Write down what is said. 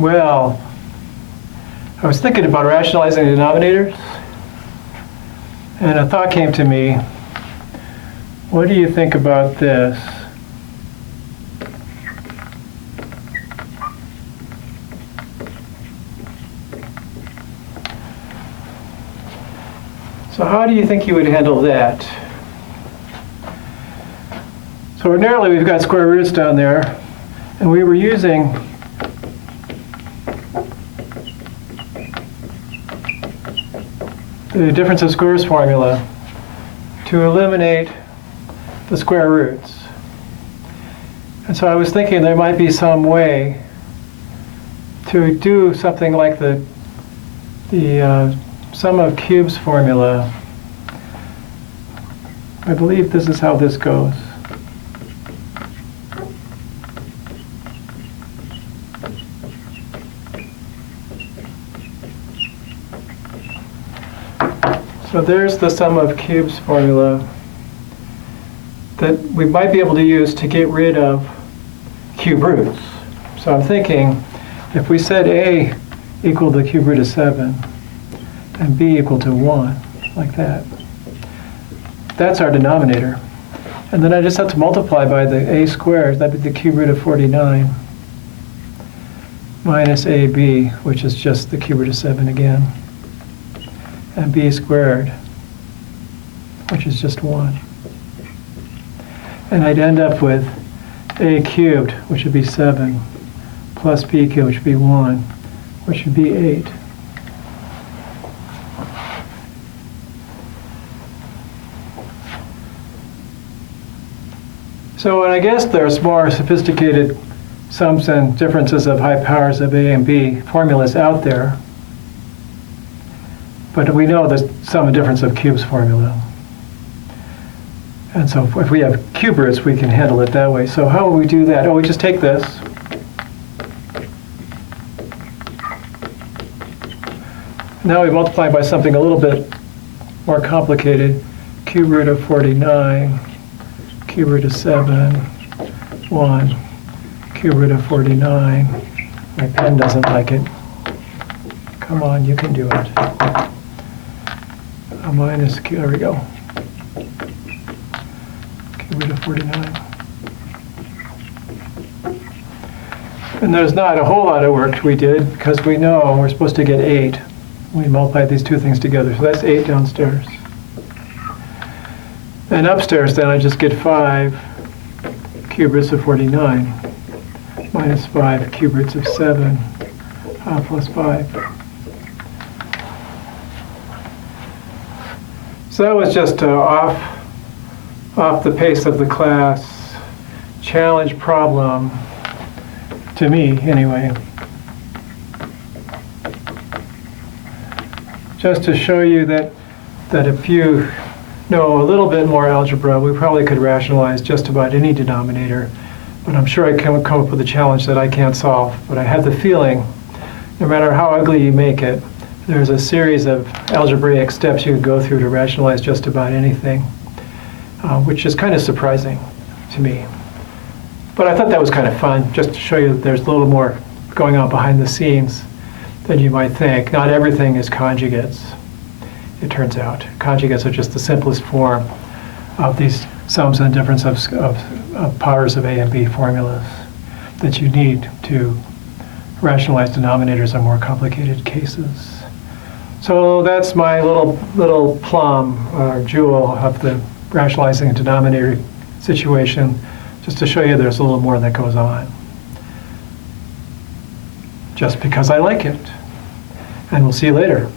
Well, I was thinking about rationalizing the denominators, and a thought came to me. What do you think about this? So how do you think you would handle that? So ordinarily we've got square roots down there, and we were using the difference of squares formula to eliminate the square roots. And so I was thinking there might be some way to do something like the sum of cubes formula. I believe this is how this goes. So there's the sum of cubes formula that we might be able to use to get rid of cube roots. So I'm thinking if we set A equal to the cube root of 7 and B equal to 1, like that, that's our denominator. And then I just have to multiply by the A squared, that'd be the cube root of 49, minus AB, which is just the cube root of 7 again, and B squared, which is just 1. And I'd end up with A cubed, which would be 7, plus B cubed, which would be 1, which would be 8. So, and I guess there's more sophisticated sums and differences of high powers of A and B formulas out there. But we know the sum and difference of cubes formula. And so if we have cube roots, we can handle it that way. So how will we do that? Oh, we just take this. Now we multiply by something a little bit more complicated. Cube root of 49, cube root of 7, 1, cube root of 49. My pen doesn't like it. Come on, you can do it. A minus, there we go. Cube root of 49. And there's not a whole lot of work we did because we know we're supposed to get 8. We multiply these two things together. So that's 8 downstairs. And upstairs then I just get 5 cube roots of 49 minus 5 cube roots of 7 plus 5. So that was just off the pace of the class challenge problem, to me anyway. Just to show you that if you know a little bit more algebra, we probably could rationalize just about any denominator. But I'm sure I can come up with a challenge that I can't solve. But I have the feeling, no matter how ugly you make it, there's a series of algebraic steps you could go through to rationalize just about anything, which is kind of surprising to me. But I thought that was kind of fun, just to show you that there's a little more going on behind the scenes than you might think. Not everything is conjugates, it turns out. Conjugates are just the simplest form of these sums and difference of powers of A and B formulas that you need to rationalize denominators in more complicated cases. So that's my little plum or jewel of the rationalizing a denominator situation, just to show you there's a little more that goes on. Just because I like it. And we'll see you later.